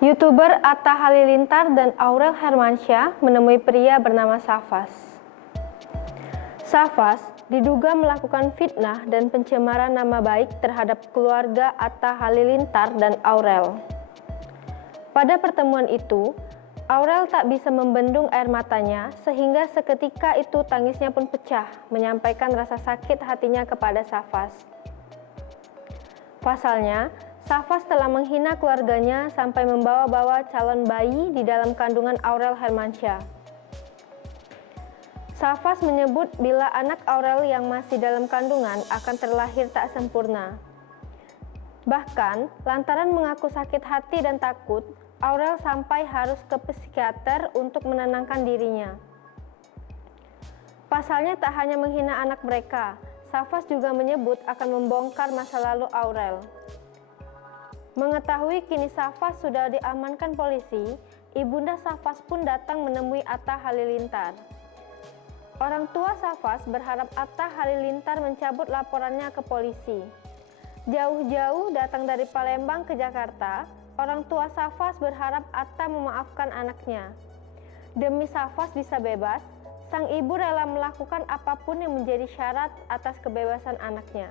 YouTuber Atta Halilintar dan Aurel Hermansyah menemui pria bernama Safas. Safas diduga melakukan fitnah dan pencemaran nama baik terhadap keluarga Atta Halilintar dan Aurel. Pada pertemuan itu, Aurel tak bisa membendung air matanya sehingga seketika itu tangisnya pun pecah menyampaikan rasa sakit hatinya kepada Safas. Pasalnya, Safas telah menghina keluarganya sampai membawa-bawa calon bayi di dalam kandungan Aurel Hermansyah. Safas menyebut bila anak Aurel yang masih dalam kandungan akan terlahir tak sempurna. Bahkan, lantaran mengaku sakit hati dan takut, Aurel sampai harus ke psikiater untuk menenangkan dirinya. Pasalnya tak hanya menghina anak mereka, Safas juga menyebut akan membongkar masa lalu Aurel. Mengetahui kini Safas sudah diamankan polisi, ibunda Safas pun datang menemui Atta Halilintar. Orang tua Safas berharap Atta Halilintar mencabut laporannya ke polisi. Jauh-jauh datang dari Palembang ke Jakarta, orang tua Safas berharap Atta memaafkan anaknya. Demi Safas bisa bebas, sang ibu rela melakukan apapun yang menjadi syarat atas kebebasan anaknya.